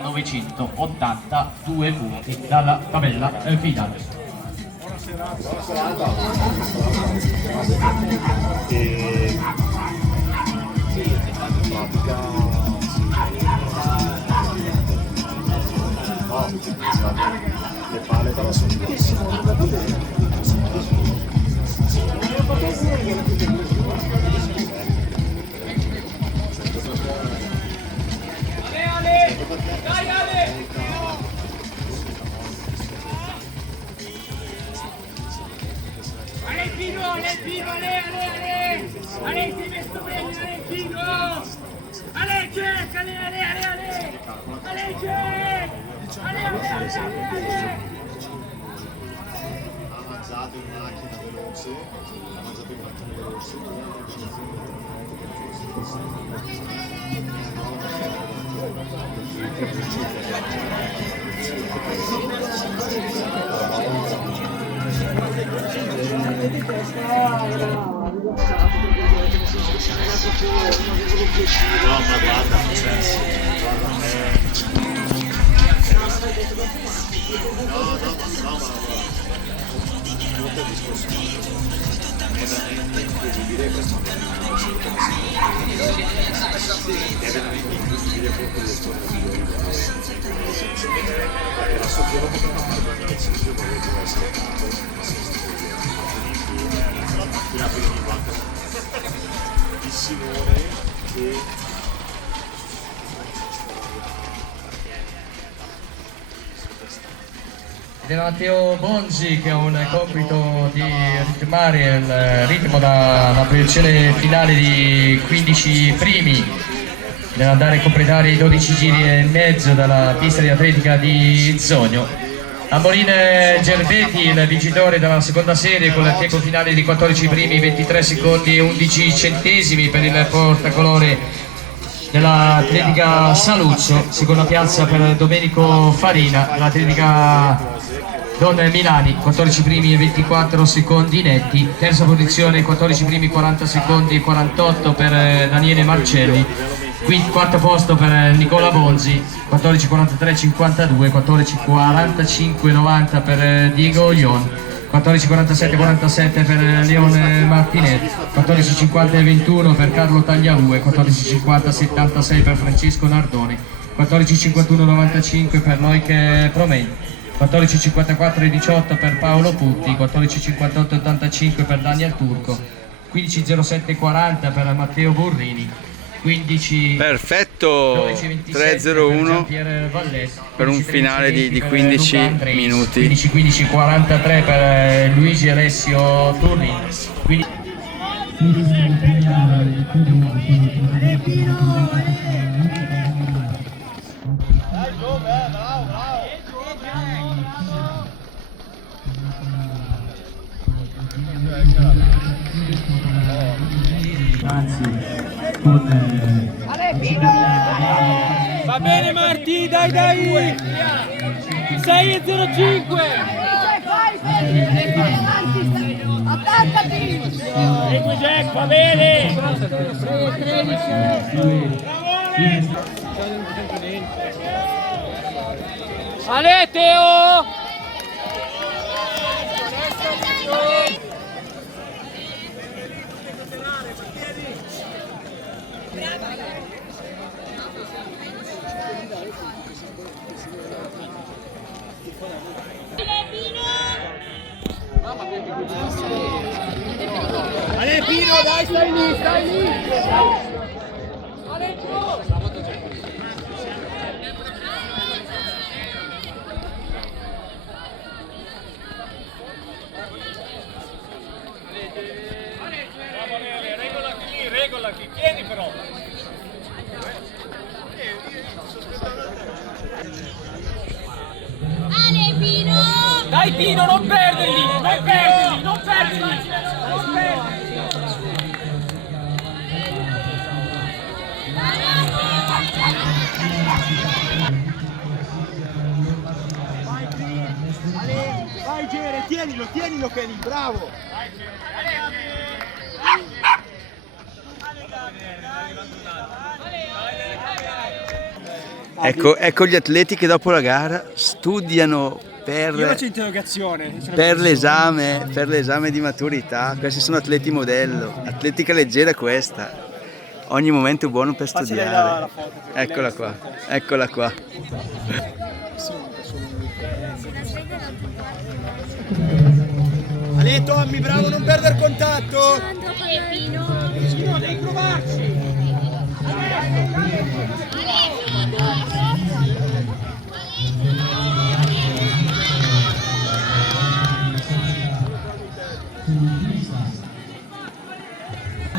982 punti dalla tabella finale. Buona serata. Le palle però sono ha mangiato in macchina veloce, ha mangiato in macchina veloce. No, ma guarda, molto discorso è veramente incredibile questo è veramente incredibile proprio le storie perché la Sofia dopo che ha fatto il 2005 voleva essere stato in aprile di banca di Simone che Matteo Bonzi, che ha un compito di ritmare il ritmo dalla proiezione finale di 15 primi nell'andare a completare i 12 giri e mezzo dalla pista di atletica di Zogno. Amorine Gerbeti, il vincitore della seconda serie con il tempo finale di 14 primi, 23 secondi e 11 centesimi per il portacolore dell'atletica Saluzzo. Seconda piazza per Domenico Farina, l'atletica Don Milani, 14 primi e 24 secondi netti. Terza posizione, 14 primi, 40 secondi e 48 per Daniele Marcelli. Quarto posto per Nicola Bonzi, 14 43 52, 14 45 90 per Diego Ion, 14 47 47 per Leon Martinet, 14 50 21 per Carlo Tagliavue, 14 50 76 per Francesco Nardoni, 14 51 95 per Loic Promen, 14 54 18 per Paolo Putti, 14 58 85 per Daniel Turco, 15 07 40 per Matteo Burrini, 15 perfetto 3-0-1 per un finale di 15 minuti. 15-15-43 per Luigi Alessio Turri. Va bene Marti, dai dai! 6-05! Attaccati! Segui Jack, va bene! Ale Teo! Ale Pino, dai, stai lì, stai lì! Ale giù! Regolati, tieni però! Ale Pino! Dai Pino, non perderli! Non perderli! Non perderli! Non perderli! Vai Gere, tienilo che è lì, bravo! Ecco gli atleti che dopo la gara studiano Io per faccio interrogazione. l'esame di maturità. Questi sono atleti modello. Atletica leggera è questa. Ogni momento è buono per Facci lei studiare. la foto. Eccola qua, eccola qua. Ale, Tommy, bravo, non perdere contatto. No, devi provarci.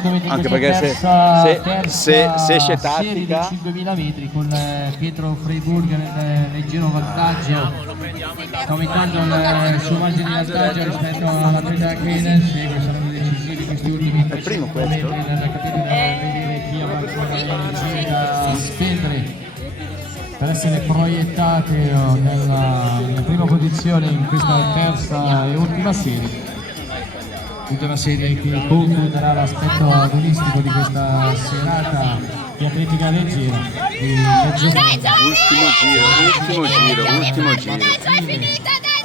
Anche perché se esce tattica, 5.000 metri con Pietro Freiburger nel leggero vantaggio, sta aumentando il suo margine di vantaggio rispetto all'atleta che ne segue. Saranno decisivi questi ultimi 300 metri nel capitolo, vedere chi avrà ancora l'energia da spendere per essere proiettate nella prima posizione in questa terza e ultima serie. Ultima serie che concluderà l'aspetto agonistico di questa serata di atletica leggera. ultimo giro. È finita, dai!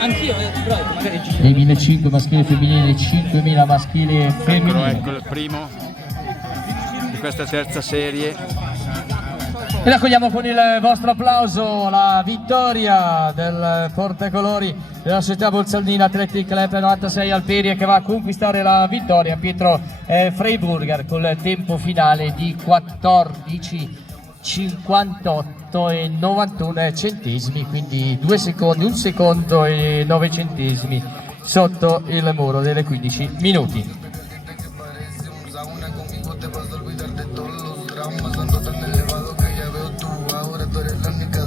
Anch'io, però magari ci Dei 1.500 maschile e femminile, 5.000 maschile e femminile. Ecco il primo di questa terza serie. E raccogliamo con il vostro applauso la vittoria del portacolori della società Bolzaldina Athletic Club 96 Alperia, che va a conquistare la vittoria. Pietro Freiburger con il tempo finale di 14:58 e 91 centesimi, quindi 2 secondi, 1 secondo e 9 centesimi sotto il muro delle 15 minuti. Son tan elevados que ya veo tú. Ahora tú eres la única